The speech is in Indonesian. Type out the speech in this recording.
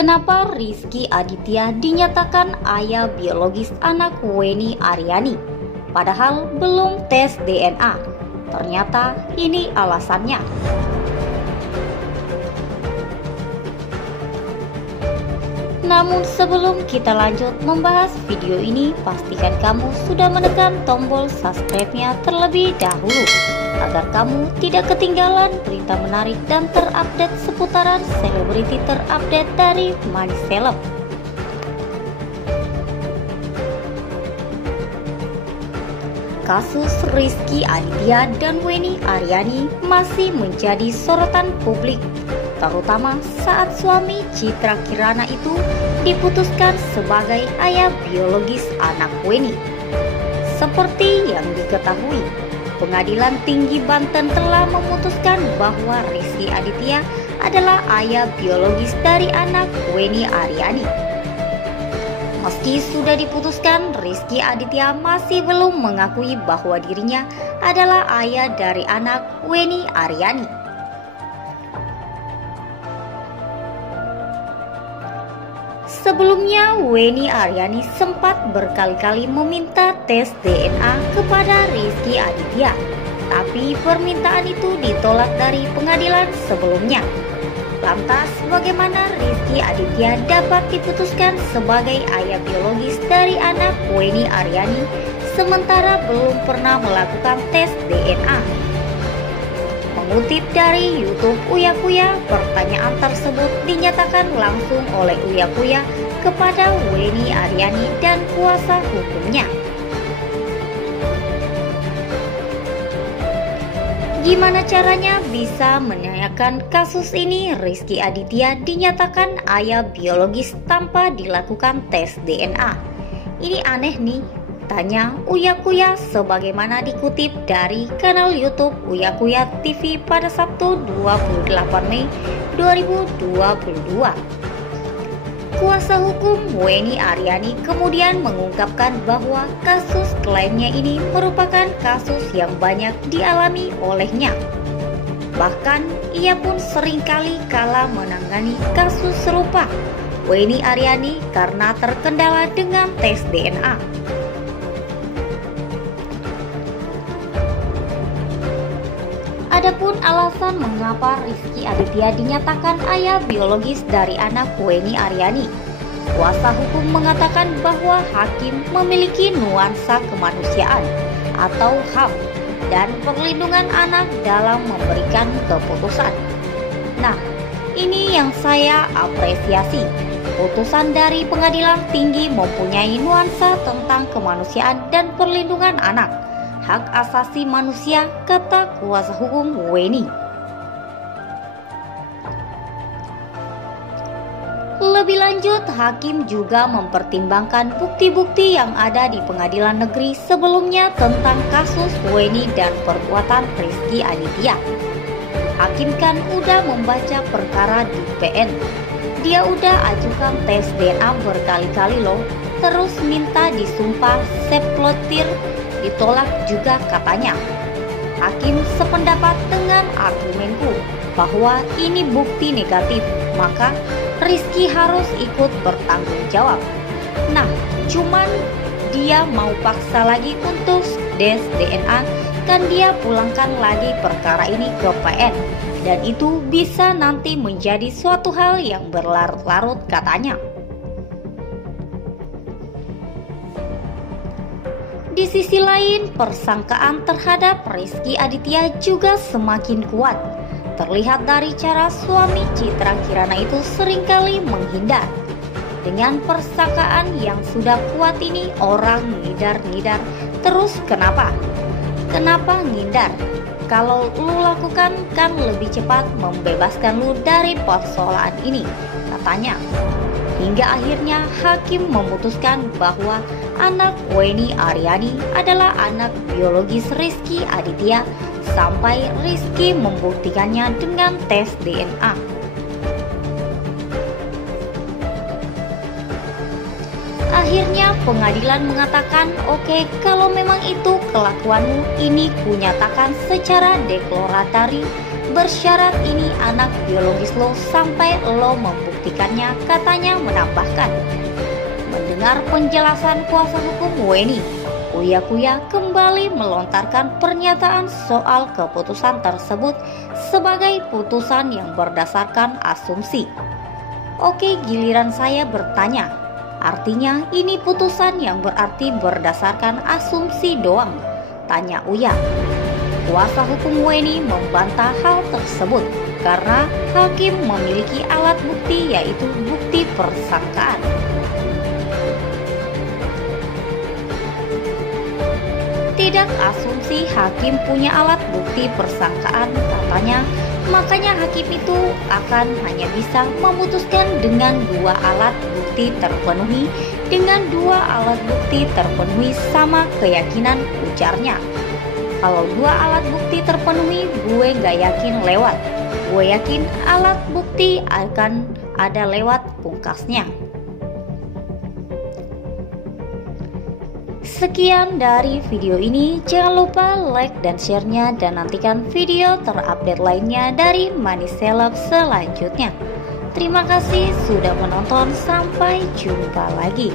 Kenapa Rizky Aditya dinyatakan ayah biologis anak Weni Aryani, padahal belum tes DNA? Ternyata ini alasannya. Namun sebelum kita lanjut membahas video ini, pastikan kamu sudah menekan tombol subscribe-nya terlebih dahulu, agar kamu tidak ketinggalan berita menarik dan terupdate seputaran selebriti terupdate dari Money Celeb. Kasus Rizky Aditya dan Weni Aryani masih menjadi sorotan publik, terutama saat suami Citra Kirana itu diputuskan sebagai ayah biologis anak Weni. Seperti yang diketahui, Pengadilan Tinggi Banten telah memutuskan bahwa Rizky Aditya adalah ayah biologis dari anak Weni Aryani. Meski sudah diputuskan, Rizky Aditya masih belum mengakui bahwa dirinya adalah ayah dari anak Weni Aryani. Sebelumnya, Weni Aryani sempat berkali-kali meminta tes DNA kepada Rizky Aditya, tapi permintaan itu ditolak dari pengadilan sebelumnya. Lantas, bagaimana Rizky Aditya dapat diputuskan sebagai ayah biologis dari anak Weni Aryani sementara belum pernah melakukan tes DNA? Mengutip dari YouTube Uya Kuya, pertanyaan tersebut dinyatakan langsung oleh Uya Kuya kepada Weni Aryani dan kuasa hukumnya. Gimana caranya bisa menanyakan kasus ini? Rizky Aditya dinyatakan ayah biologis tanpa dilakukan tes DNA. Ini aneh nih, tanya Uya Kuya sebagaimana dikutip dari kanal YouTube Uya Kuya TV pada Sabtu 28 Mei 2022. Kuasa hukum Weni Aryani kemudian mengungkapkan bahwa kasus klaimnya ini merupakan kasus yang banyak dialami olehnya. Bahkan ia pun seringkali kalah menangani kasus serupa Weni Aryani karena terkendala dengan tes DNA. Adapun alasan mengapa Rizky Aditya dinyatakan ayah biologis dari anak Weni Aryani, kuasa hukum mengatakan bahwa hakim memiliki nuansa kemanusiaan atau HAM dan perlindungan anak dalam memberikan keputusan. Nah, ini yang saya apresiasi. Putusan dari pengadilan tinggi mempunyai nuansa tentang kemanusiaan dan perlindungan anak, hak asasi manusia, kata kuasa hukum Weni. Lebih lanjut, hakim juga mempertimbangkan bukti-bukti yang ada di pengadilan negeri sebelumnya tentang kasus Weni dan perbuatan Rizky Aditya. Hakim kan udah membaca perkara di PN. Dia udah ajukan tes DNA berkali-kali loh, terus minta disumpah seplotir, ditolak juga katanya. Hakim sependapat dengan argumenku bahwa ini bukti negatif, maka Rizky harus ikut bertanggung jawab. Nah, cuman dia mau paksa lagi untuk tes DNA, kan dia pulangkan lagi perkara ini ke PN, dan itu bisa nanti menjadi suatu hal yang berlarut-larut katanya. Di sisi lain, persangkaan terhadap Rizky Aditya juga semakin kuat. Terlihat dari cara suami Citra Kirana itu seringkali menghindar. Dengan persangkaan yang sudah kuat ini, orang ngidar-ngidar terus. Kenapa? Kenapa ngindar? Kalau lu lakukan kan lebih cepat membebaskan lu dari persoalan ini, katanya. Hingga akhirnya hakim memutuskan bahwa anak Weni Aryani adalah anak biologis Rizky Aditya sampai Rizky membuktikannya dengan tes DNA. Akhirnya pengadilan mengatakan, oke, kalau memang itu kelakuanmu, ini kunyatakan secara deklaratory, bersyarat ini anak biologis lo sampai lo membuktikan membuktikannya, katanya menambahkan. Mendengar penjelasan kuasa hukum Weni, Uya Kuya kembali melontarkan pernyataan soal keputusan tersebut sebagai putusan yang berdasarkan asumsi. Oke, giliran saya bertanya, artinya ini putusan yang berarti berdasarkan asumsi doang? Tanya Uya. Kuasa hukum Weni membantah hal tersebut karena hakim memiliki alat bukti, yaitu bukti persangkaan. Tidak asumsi hakim punya alat bukti persangkaan, katanya. Makanya hakim itu akan hanya bisa memutuskan dengan dua alat bukti terpenuhi. Dengan dua alat bukti terpenuhi sama keyakinan, ujarnya. Kalau dua alat bukti terpenuhi, gue gak yakin lewat. Gue yakin alat bukti akan ada lewat, pungkasnya. Sekian dari video ini, jangan lupa like dan share-nya dan nantikan video terupdate lainnya dari Money Celeb selanjutnya. Terima kasih sudah menonton, sampai jumpa lagi.